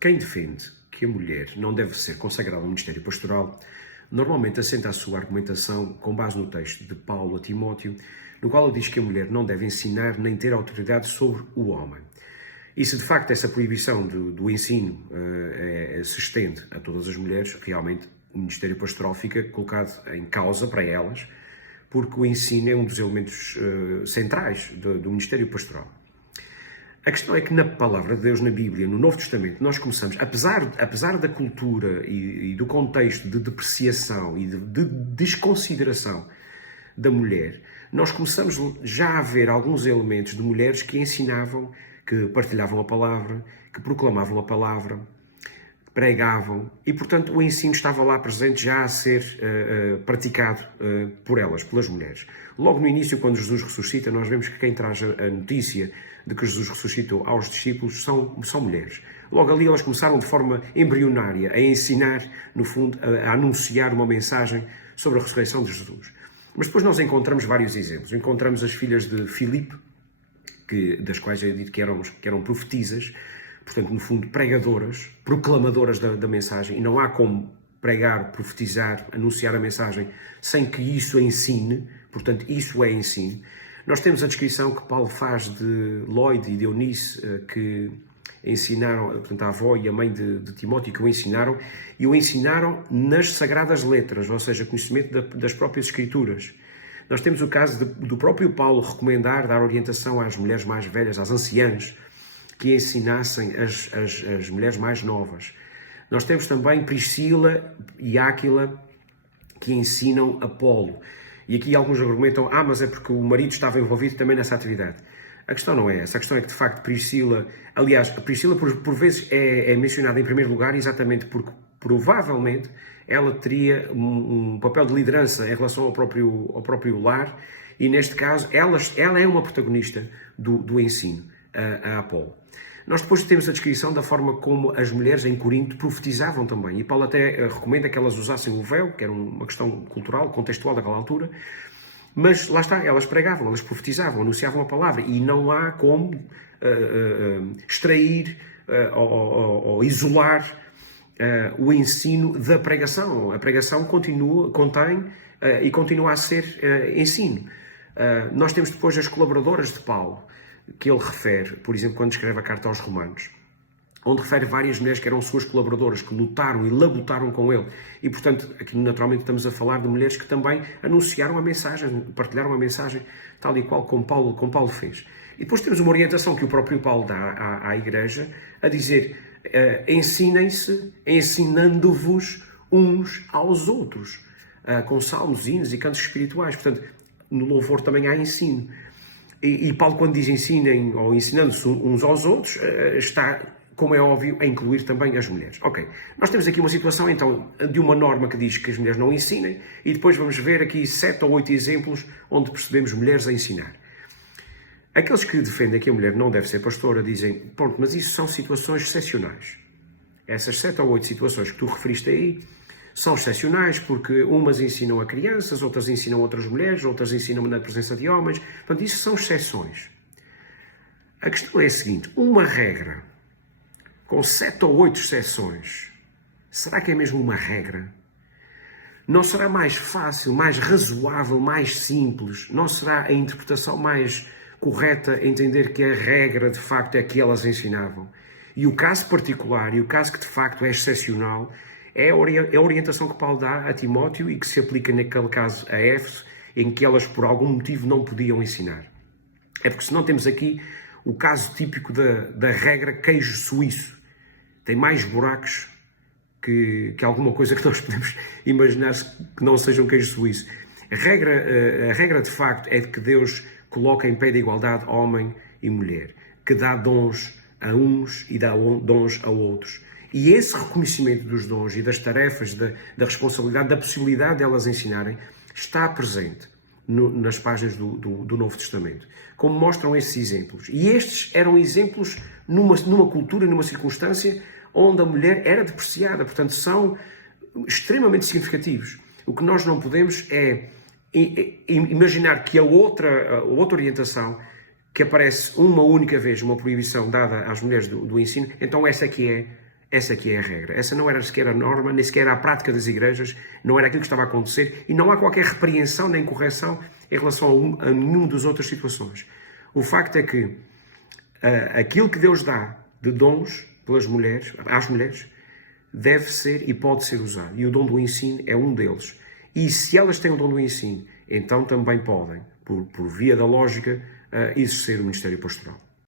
Quem defende que a mulher não deve ser consagrada ao ministério pastoral, normalmente assenta a sua argumentação com base no texto de Paulo a Timóteo, no qual ele diz que a mulher não deve ensinar nem ter autoridade sobre o homem. E se de facto essa proibição do ensino se estende a todas as mulheres, realmente o ministério pastoral fica colocado em causa para elas, porque o ensino é um dos elementos centrais do ministério pastoral. A questão é que na palavra de Deus, na Bíblia, no Novo Testamento, nós começamos, apesar da cultura e do contexto de depreciação e de desconsideração da mulher, nós começamos já a ver alguns elementos de mulheres que ensinavam, que partilhavam a palavra, que proclamavam a palavra, que pregavam, e portanto o ensino estava lá presente já a ser praticado por elas, pelas mulheres. Logo no início, quando Jesus ressuscita, nós vemos que quem traz a notícia de que Jesus ressuscitou aos discípulos são mulheres. Logo ali elas começaram de forma embrionária a ensinar, no fundo, a anunciar uma mensagem sobre a ressurreição de Jesus. Mas depois nós encontramos vários exemplos. Encontramos as filhas de Filipe, das quais é dito que eram profetisas, portanto, no fundo, pregadoras, proclamadoras da mensagem, e não há como pregar, profetizar, anunciar a mensagem sem que isso ensine, portanto, isso é ensino. Nós temos a descrição que Paulo faz de Lloyd e de Eunice, que ensinaram, portanto, a avó e a mãe de Timóteo, que o ensinaram, e o ensinaram nas sagradas letras, ou seja, conhecimento das próprias escrituras. Nós temos o caso do próprio Paulo recomendar, dar orientação às mulheres mais velhas, às anciãs, que ensinassem as mulheres mais novas. Nós temos também Priscila e Áquila, que ensinam Apolo. E aqui alguns argumentam, mas é porque o marido estava envolvido também nessa atividade. A questão não é essa. A questão é que, de facto, Priscila... Aliás, a Priscila, por vezes, é mencionada em primeiro lugar exatamente porque, provavelmente, ela teria um papel de liderança em relação ao próprio lar e, neste caso, ela é uma protagonista do ensino a Apolo. Nós depois temos a descrição da forma como as mulheres em Corinto profetizavam também. E Paulo até recomenda que elas usassem o véu, que era uma questão cultural, contextual daquela altura. Mas lá está, elas pregavam, elas profetizavam, anunciavam a palavra. E não há como extrair ou isolar o ensino da pregação. A pregação contém e continua a ser ensino. Nós temos depois as colaboradoras de Paulo, que ele refere, por exemplo, quando escreve a carta aos Romanos, onde refere várias mulheres que eram suas colaboradoras, que lutaram e labutaram com ele. E, portanto, aqui naturalmente estamos a falar de mulheres que também anunciaram a mensagem, partilharam a mensagem, tal e qual como Paulo fez. E depois temos uma orientação que o próprio Paulo dá à Igreja, a dizer, ensinem-se, ensinando-vos uns aos outros, com salmos, hinos e cantos espirituais. Portanto, no louvor também há ensino. E Paulo, quando diz ensinem ou ensinando-se uns aos outros, está, como é óbvio, a incluir também as mulheres. Ok, nós temos aqui uma situação, então, de uma norma que diz que as mulheres não ensinem, e depois vamos ver aqui 7 ou 8 exemplos onde percebemos mulheres a ensinar. Aqueles que defendem que a mulher não deve ser pastora dizem, pronto, mas isso são situações excepcionais. Essas 7 ou 8 situações que tu referiste aí são excepcionais porque umas ensinam a crianças, outras ensinam outras mulheres, outras ensinam na presença de homens. Portanto, isso são exceções. A questão é a seguinte, uma regra com 7 ou 8 exceções, será que é mesmo uma regra? Não será mais fácil, mais razoável, mais simples? Não será a interpretação mais correta entender que a regra, de facto, é que elas ensinavam? E o caso particular, e o caso que, de facto, é excepcional, é a orientação que Paulo dá a Timóteo e que se aplica naquele caso a Éfeso, em que elas, por algum motivo, não podiam ensinar. É porque senão temos aqui o caso típico da regra queijo suíço. Tem mais buracos que alguma coisa que nós podemos imaginar que não seja um queijo suíço. A regra, de facto, é de que Deus coloca em pé de igualdade homem e mulher, que dá dons a uns e dá dons a outros. E esse reconhecimento dos dons e das tarefas, da responsabilidade, da possibilidade de elas ensinarem, está presente nas páginas do Novo Testamento, como mostram esses exemplos. E estes eram exemplos numa cultura, numa circunstância onde a mulher era depreciada, portanto são extremamente significativos. O que nós não podemos é imaginar que a outra orientação, que aparece uma única vez, uma proibição dada às mulheres do ensino, então essa aqui Essa aqui é a regra. Essa não era sequer a norma, nem sequer a prática das igrejas, não era aquilo que estava a acontecer e não há qualquer repreensão nem correção em relação a nenhuma das outras situações. O facto é que aquilo que Deus dá de dons às mulheres, deve ser e pode ser usado. E o dom do ensino é um deles. E se elas têm o dom do ensino, então também podem, por via da lógica, exercer o ministério pastoral.